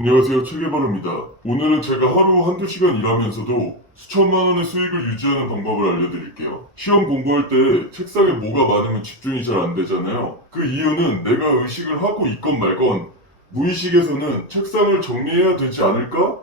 안녕하세요, 최계바입니다. 오늘은 제가 하루 한두 시간 일하면서도 수천만 원의 수익을 유지하는 방법을 알려드릴게요. 시험 공부할 때 책상에 뭐가 많으면 집중이 잘 안 되잖아요. 그 이유는 내가 의식을 하고 있건 말건 무의식에서는 책상을 정리해야 되지 않을까?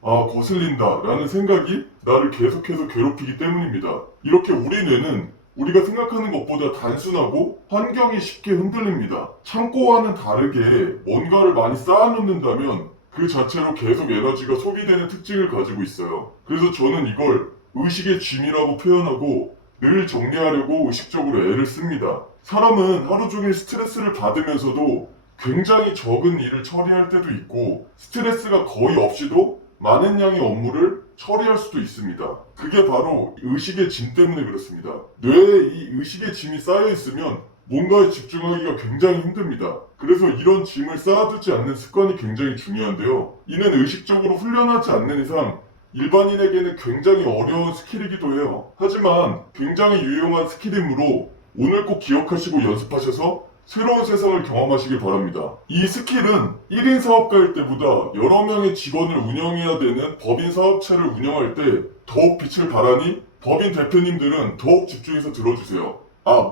거슬린다 라는 생각이 나를 계속해서 괴롭히기 때문입니다. 이렇게 우리 뇌는 우리가 생각하는 것보다 단순하고 환경이 쉽게 흔들립니다. 창고와는 다르게 뭔가를 많이 쌓아놓는다면 그 자체로 계속 에너지가 소비되는 특징을 가지고 있어요. 그래서 저는 이걸 의식의 쉼이라고 표현하고 늘 정리하려고 의식적으로 애를 씁니다. 사람은 하루 종일 스트레스를 받으면서도 굉장히 적은 일을 처리할 때도 있고 스트레스가 거의 없이도 많은 양의 업무를 처리할 수도 있습니다. 그게 바로 의식의 짐 때문에 그렇습니다. 뇌에 이 의식의 짐이 쌓여 있으면 뭔가에 집중하기가 굉장히 힘듭니다. 그래서 이런 짐을 쌓아두지 않는 습관이 굉장히 중요한데요. 이는 의식적으로 훈련하지 않는 이상 일반인에게는 굉장히 어려운 스킬이기도 해요. 하지만 굉장히 유용한 스킬이므로 오늘 꼭 기억하시고 연습하셔서 새로운 세상을 경험하시길 바랍니다. 이 스킬은 1인 사업가일 때보다 여러 명의 직원을 운영해야 되는 법인 사업체를 운영할 때 더욱 빛을 발하니 법인 대표님들은 더욱 집중해서 들어주세요.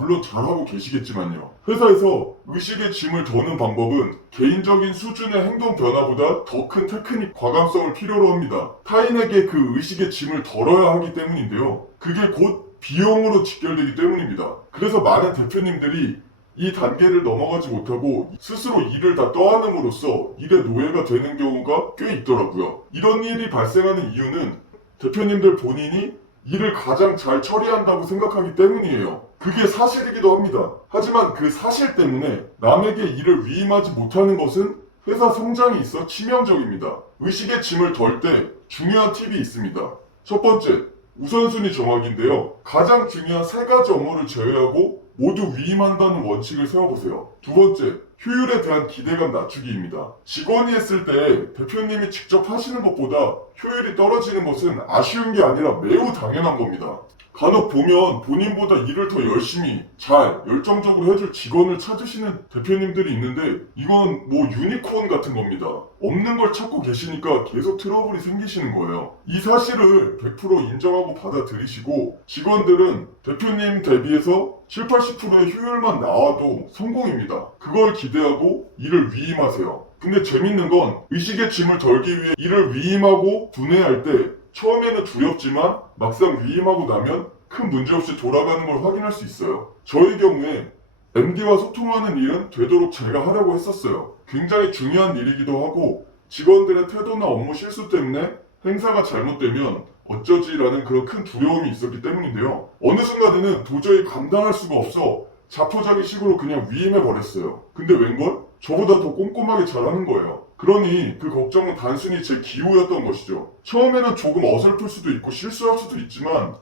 물론 잘하고 계시겠지만요. 회사에서 의식의 짐을 더는 방법은 개인적인 수준의 행동 변화보다 더 큰 테크닉, 과감성을 필요로 합니다. 타인에게 그 의식의 짐을 덜어야 하기 때문인데요. 그게 곧 비용으로 직결되기 때문입니다. 그래서 많은 대표님들이 이 단계를 넘어가지 못하고 스스로 일을 다 떠안음으로써 일의 노예가 되는 경우가 꽤 있더라고요. 이런 일이 발생하는 이유는 대표님들 본인이 일을 가장 잘 처리한다고 생각하기 때문이에요. 그게 사실이기도 합니다. 하지만 그 사실 때문에 남에게 일을 위임하지 못하는 것은 회사 성장에 있어 치명적입니다. 의식의 짐을 덜 때 중요한 팁이 있습니다. 첫 번째, 우선순위 정하기인데요. 가장 중요한 세 가지 업무를 제외하고 모두 위임한다는 원칙을 세워보세요. 두 번째, 효율에 대한 기대감 낮추기입니다. 직원이 했을 때 대표님이 직접 하시는 것보다 효율이 떨어지는 것은 아쉬운 게 아니라 매우 당연한 겁니다. 간혹 보면 본인보다 일을 더 열심히, 잘, 열정적으로 해줄 직원을 찾으시는 대표님들이 있는데 이건 뭐 유니콘 같은 겁니다. 없는 걸 찾고 계시니까 계속 트러블이 생기시는 거예요. 이 사실을 100% 인정하고 받아들이시고 직원들은 대표님 대비해서 7, 80%의 효율만 나와도 성공입니다. 그걸 기대하고 일을 위임하세요. 근데 재밌는 건 의식의 짐을 덜기 위해 일을 위임하고 분해할 때 처음에는 두렵지만 막상 위임하고 나면 큰 문제 없이 돌아가는 걸 확인할 수 있어요. 저의 경우에 MD와 소통하는 일은 되도록 제가 하려고 했었어요. 굉장히 중요한 일이기도 하고 직원들의 태도나 업무 실수 때문에 행사가 잘못되면 어쩌지라는 그런 큰 두려움이 있었기 때문인데요. 어느 순간에는 도저히 감당할 수가 없어 자포자기 식으로 그냥 위임해버렸어요. 근데 웬걸? 저보다 더 꼼꼼하게 잘하는 거예요. 그러니 그 걱정은 단순히 제 기호였던 것이죠. 처음에는 조금 어설플 수도 있고 실수할 수도 있지만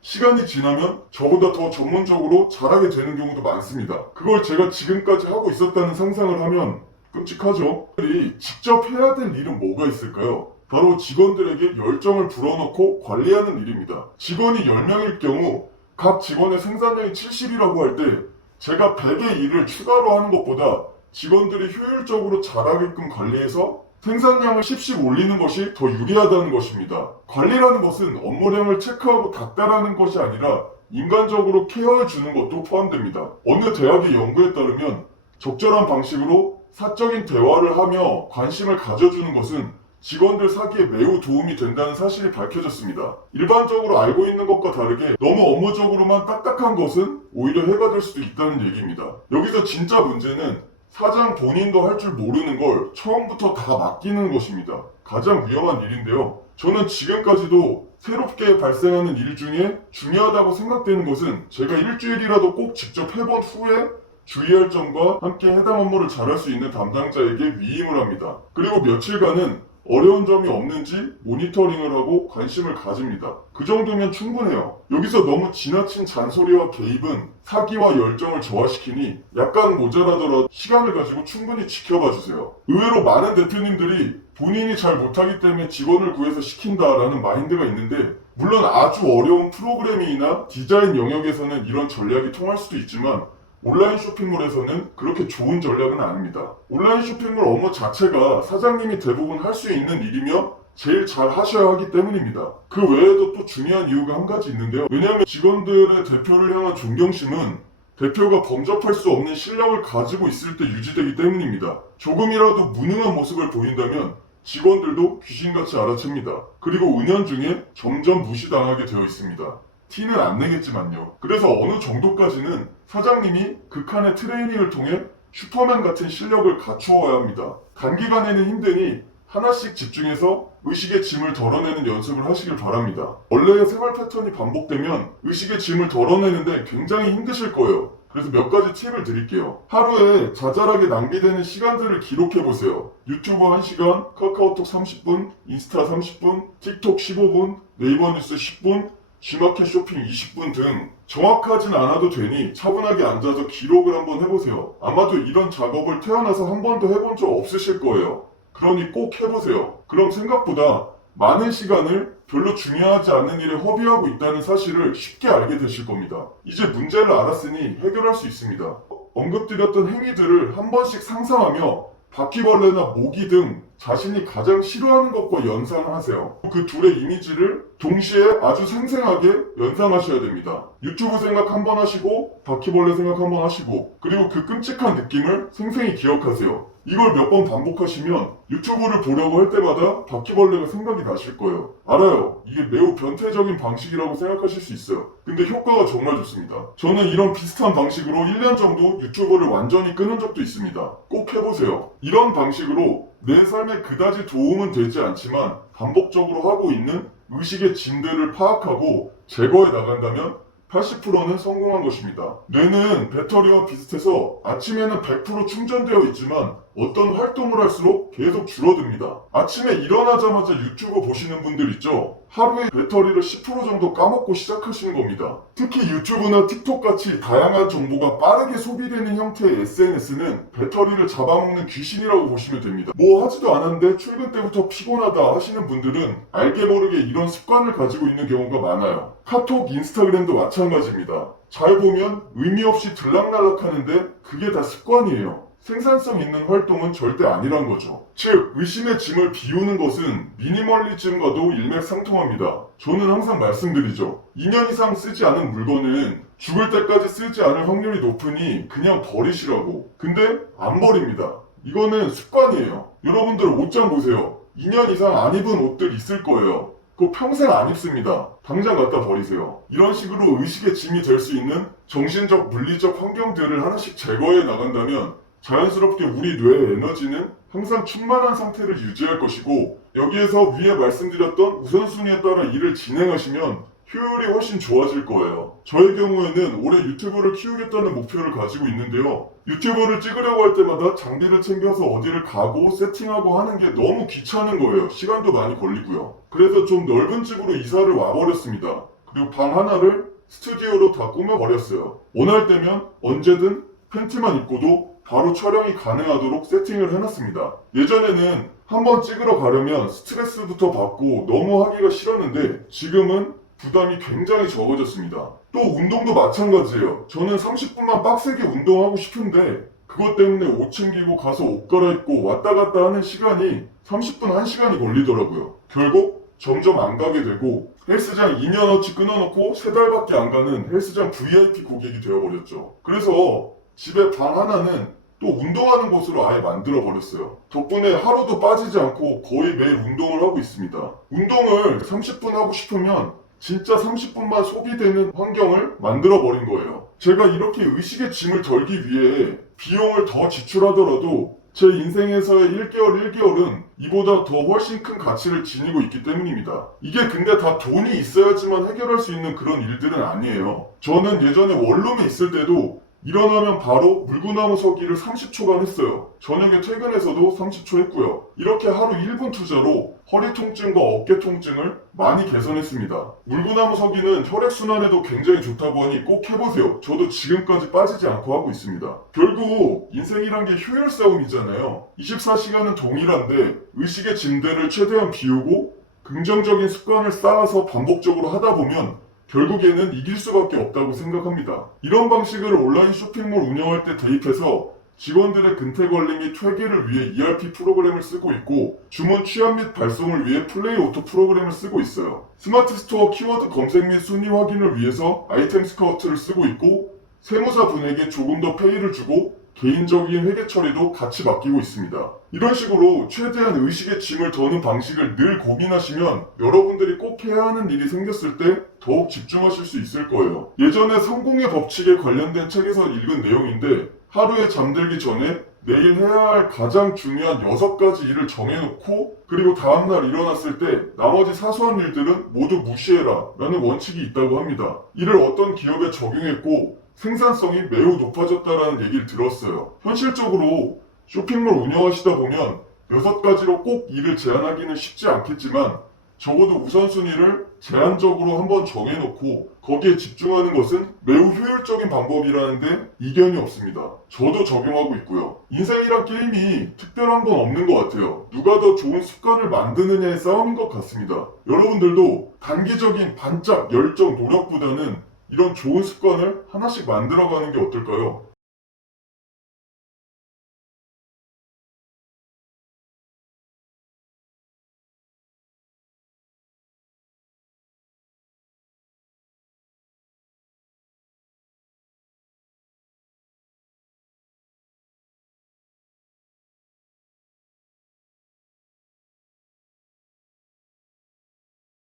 시간이 지나면 저보다 더 전문적으로 잘하게 되는 경우도 많습니다. 그걸 제가 지금까지 하고 있었다는 상상을 하면 끔찍하죠. 직접 해야 될 일은 뭐가 있을까요? 바로 직원들에게 열정을 불어넣고 관리하는 일입니다. 직원이 10명일 경우 각 직원의 생산량이 70이라고 할 때 제가 100의 일을 추가로 하는 것보다 직원들이 효율적으로 잘하게끔 관리해서 생산량을 10씩 올리는 것이 더 유리하다는 것입니다. 관리라는 것은 업무량을 체크하고 닥달하는 것이 아니라 인간적으로 케어해주는 것도 포함됩니다. 어느 대학의 연구에 따르면 적절한 방식으로 사적인 대화를 하며 관심을 가져주는 것은 직원들 사기에 매우 도움이 된다는 사실이 밝혀졌습니다. 일반적으로 알고 있는 것과 다르게 너무 업무적으로만 딱딱한 것은 오히려 해가 될 수도 있다는 얘기입니다. 여기서 진짜 문제는 사장 본인도 할 줄 모르는 걸 처음부터 다 맡기는 것입니다. 가장 위험한 일인데요. 저는 지금까지도 새롭게 발생하는 일 중에 중요하다고 생각되는 것은 제가 일주일이라도 꼭 직접 해본 후에 주의할 점과 함께 해당 업무를 잘할 수 있는 담당자에게 위임을 합니다. 그리고 며칠간은 어려운 점이 없는지 모니터링을 하고 관심을 가집니다. 그 정도면 충분해요. 여기서 너무 지나친 잔소리와 개입은 사기와 열정을 저하시키니 약간 모자라더라도 시간을 가지고 충분히 지켜봐 주세요. 의외로 많은 대표님들이 본인이 잘 못하기 때문에 직원을 구해서 시킨다라는 마인드가 있는데 물론 아주 어려운 프로그래밍이나 디자인 영역에서는 이런 전략이 통할 수도 있지만 온라인 쇼핑몰에서는 그렇게 좋은 전략은 아닙니다. 온라인 쇼핑몰 업무 자체가 사장님이 대부분 할 수 있는 일이며 제일 잘 하셔야 하기 때문입니다. 그 외에도 또 중요한 이유가 한 가지 있는데요. 왜냐하면 직원들의 대표를 향한 존경심은 대표가 범접할 수 없는 실력을 가지고 있을 때 유지되기 때문입니다. 조금이라도 무능한 모습을 보인다면 직원들도 귀신같이 알아챕니다. 그리고 은연중에 점점 무시당하게 되어 있습니다. 티는 안 내겠지만요. 그래서 어느 정도까지는 사장님이 극한의 트레이닝을 통해 슈퍼맨 같은 실력을 갖추어야 합니다. 단기간에는 힘드니 하나씩 집중해서 의식의 짐을 덜어내는 연습을 하시길 바랍니다. 원래의 생활 패턴이 반복되면 의식의 짐을 덜어내는데 굉장히 힘드실 거예요. 그래서 몇 가지 팁을 드릴게요. 하루에 자잘하게 낭비되는 시간들을 기록해보세요. 유튜브 1시간, 카카오톡 30분, 인스타 30분, 틱톡 15분, 네이버 뉴스 10분, G마켓 쇼핑 20분 등 정확하진 않아도 되니 차분하게 앉아서 기록을 한번 해보세요. 아마도 이런 작업을 태어나서 한 번도 해본 적 없으실 거예요. 그러니 꼭 해보세요. 그럼 생각보다 많은 시간을 별로 중요하지 않은 일에 허비하고 있다는 사실을 쉽게 알게 되실 겁니다. 이제 문제를 알았으니 해결할 수 있습니다. 언급드렸던 행위들을 한 번씩 상상하며 바퀴벌레나 모기 등 자신이 가장 싫어하는 것과 연상하세요. 그 둘의 이미지를 동시에 아주 생생하게 연상하셔야 됩니다. 유튜브 생각 한번 하시고 바퀴벌레 생각 한번 하시고 그리고 그 끔찍한 느낌을 생생히 기억하세요. 이걸 몇 번 반복하시면 유튜브를 보려고 할 때마다 바퀴벌레가 생각이 나실 거예요. 알아요. 이게 매우 변태적인 방식이라고 생각하실 수 있어요. 근데 효과가 정말 좋습니다. 저는 이런 비슷한 방식으로 1년 정도 유튜브를 완전히 끊은 적도 있습니다. 꼭 해보세요. 이런 방식으로 내 삶에 그다지 도움은 되지 않지만 반복적으로 하고 있는 의식의 짐들을 파악하고 제거해 나간다면 80%는 성공한 것입니다. 뇌는 배터리와 비슷해서 아침에는 100% 충전되어 있지만 어떤 활동을 할수록 계속 줄어듭니다. 아침에 일어나자마자 유튜브 보시는 분들 있죠? 하루에 배터리를 10% 정도 까먹고 시작하시는 겁니다. 특히 유튜브나 틱톡 같이 다양한 정보가 빠르게 소비되는 형태의 SNS는 배터리를 잡아먹는 귀신이라고 보시면 됩니다. 뭐 하지도 않았는데 출근 때부터 피곤하다 하시는 분들은 알게 모르게 이런 습관을 가지고 있는 경우가 많아요. 카톡, 인스타그램도 마찬가지입니다. 잘 보면 의미 없이 들락날락 하는데 그게 다 습관이에요. 생산성 있는 활동은 절대 아니란 거죠. 즉, 의심의 짐을 비우는 것은 미니멀리즘과도 일맥상통합니다. 저는 항상 말씀드리죠. 2년 이상 쓰지 않은 물건은 죽을 때까지 쓰지 않을 확률이 높으니 그냥 버리시라고. 근데 안 버립니다. 이거는 습관이에요. 여러분들 옷장 보세요. 2년 이상 안 입은 옷들 있을 거예요. 그거 평생 안 입습니다. 당장 갖다 버리세요. 이런 식으로 의식의 짐이 될 수 있는 정신적, 물리적 환경들을 하나씩 제거해 나간다면 자연스럽게 우리 뇌의 에너지는 항상 충만한 상태를 유지할 것이고 여기에서 위에 말씀드렸던 우선순위에 따라 일을 진행하시면 효율이 훨씬 좋아질 거예요. 저의 경우에는 올해 유튜브를 키우겠다는 목표를 가지고 있는데요. 유튜브를 찍으려고 할 때마다 장비를 챙겨서 어디를 가고 세팅하고 하는 게 너무 귀찮은 거예요. 시간도 많이 걸리고요. 그래서 좀 넓은 집으로 이사를 와버렸습니다. 그리고 방 하나를 스튜디오로 다 꾸며버렸어요. 원할 때면 언제든 팬티만 입고도 바로 촬영이 가능하도록 세팅을 해놨습니다. 예전에는 한번 찍으러 가려면 스트레스부터 받고 너무 하기가 싫었는데 지금은 부담이 굉장히 적어졌습니다. 또 운동도 마찬가지예요. 저는 30분만 빡세게 운동하고 싶은데 그것 때문에 옷 챙기고 가서 옷 갈아입고 왔다 갔다 하는 시간이 30분, 1시간이 걸리더라고요. 결국 점점 안 가게 되고 헬스장 2년어치 끊어놓고 3달밖에 안 가는 헬스장 VIP 고객이 되어버렸죠. 그래서 집에 방 하나는 또 운동하는 곳으로 아예 만들어 버렸어요. 덕분에 하루도 빠지지 않고 거의 매일 운동을 하고 있습니다. 운동을 30분 하고 싶으면 진짜 30분만 소비되는 환경을 만들어 버린 거예요. 제가 이렇게 의식의 짐을 덜기 위해 비용을 더 지출하더라도 제 인생에서의 1개월 1개월은 이보다 더 훨씬 큰 가치를 지니고 있기 때문입니다. 이게 근데 다 돈이 있어야지만 해결할 수 있는 그런 일들은 아니에요. 저는 예전에 원룸에 있을 때도 일어나면 바로 물구나무 서기를 30초간 했어요. 저녁에 퇴근해서도 30초 했고요. 이렇게 하루 1분 투자로 허리 통증과 어깨 통증을 많이 개선했습니다. 물구나무 서기는 혈액순환에도 굉장히 좋다고 하니 꼭 해보세요. 저도 지금까지 빠지지 않고 하고 있습니다. 결국 인생이란 게 효율 싸움이잖아요. 24시간은 동일한데 의식의 짐들을 최대한 비우고 긍정적인 습관을 쌓아서 반복적으로 하다 보면 결국에는 이길 수밖에 없다고 생각합니다. 이런 방식을 온라인 쇼핑몰 운영할 때 대입해서 직원들의 근태 관리 및 회계를 위해 ERP 프로그램을 쓰고 있고 주문 취합 및 발송을 위해 플레이 오토 프로그램을 쓰고 있어요. 스마트 스토어 키워드 검색 및 순위 확인을 위해서 아이템 스카우트를 쓰고 있고 세무사 분에게 조금 더 페이를 주고 개인적인 회계 처리도 같이 맡기고 있습니다. 이런 식으로 최대한 의식의 짐을 더는 방식을 늘 고민하시면 여러분들이 꼭 해야 하는 일이 생겼을 때 더욱 집중하실 수 있을 거예요. 예전에 성공의 법칙에 관련된 책에서 읽은 내용인데 하루에 잠들기 전에 내일 해야 할 가장 중요한 6가지 일을 정해놓고 그리고 다음날 일어났을 때 나머지 사소한 일들은 모두 무시해라 라는 원칙이 있다고 합니다. 이를 어떤 기업에 적용했고 생산성이 매우 높아졌다라는 얘기를 들었어요. 현실적으로 쇼핑몰 운영하시다 보면 6가지로 꼭 일을 제한하기는 쉽지 않겠지만 적어도 우선순위를 제한적으로 한번 정해놓고 거기에 집중하는 것은 매우 효율적인 방법이라는데 이견이 없습니다. 저도 적용하고 있고요. 인생이란 게임이 특별한 건 없는 것 같아요. 누가 더 좋은 습관을 만드느냐의 싸움인 것 같습니다. 여러분들도 단기적인 반짝 열정 노력보다는 이런 좋은 습관을 하나씩 만들어가는 게 어떨까요?